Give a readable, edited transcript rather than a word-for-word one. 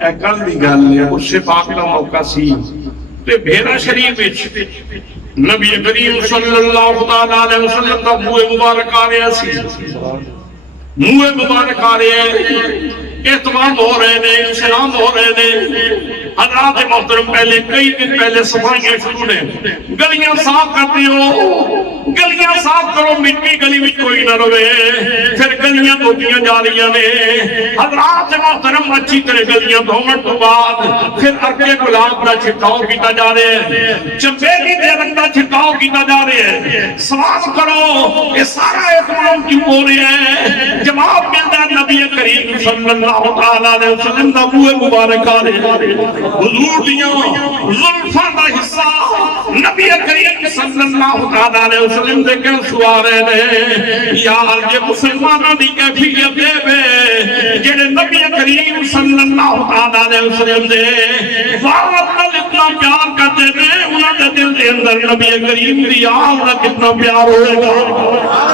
اے کل دی گل ہے، اس سے پاک کا موقع سی تے بھیرا شریف وچ نبی کریم صلی اللہ علیہ وسلم دا منہ مبارک آ رہا سی، منہ مبارک آ رہے ہیں، اہتمام ہو رہے ہیں، سلام ہو رہے ہیں۔ حضرات محترم پہلے کئی دن پہلے صفائیاں شروع نے، گلیاں صاف کرتے ہو، گلیاں صاف کرو، مٹی گلی میں کوئی نہ روے، پھر گلیاں دھوتیاں جا رہی ہیں۔ حضرات محترم اچھی طرح گلیاں دھومن تو بعد پھر ارکے گلاب کا چھڑکاؤ کیتا جا رہے ہیں، چمبیلی دے رنگ کا چھڑکاؤ کیتا جا رہے ہیں۔ سوال کرو یہ سارا اہتمام کیوں ہو رہے ہیں؟ جواب ملتا ہے نبی کریم صلی اللہ علیہ وسلم دا منہ مبارک آ رہے ہیں، حضور دیاں زلفاں دا حصہ نبی کریم صلی اللہ علیہ وسلم دے کے سوا رہے ہیں۔ یار یہ مسلمانوں دی کیفیت دے بے جڑے نبی کریم صلی اللہ علیہ وسلم دے وارد نال اتنا پیار کرتے ہیں، انہاں دے دل دے اندر نبی کریم دی آل دا کتنا پیار ہوئے گا۔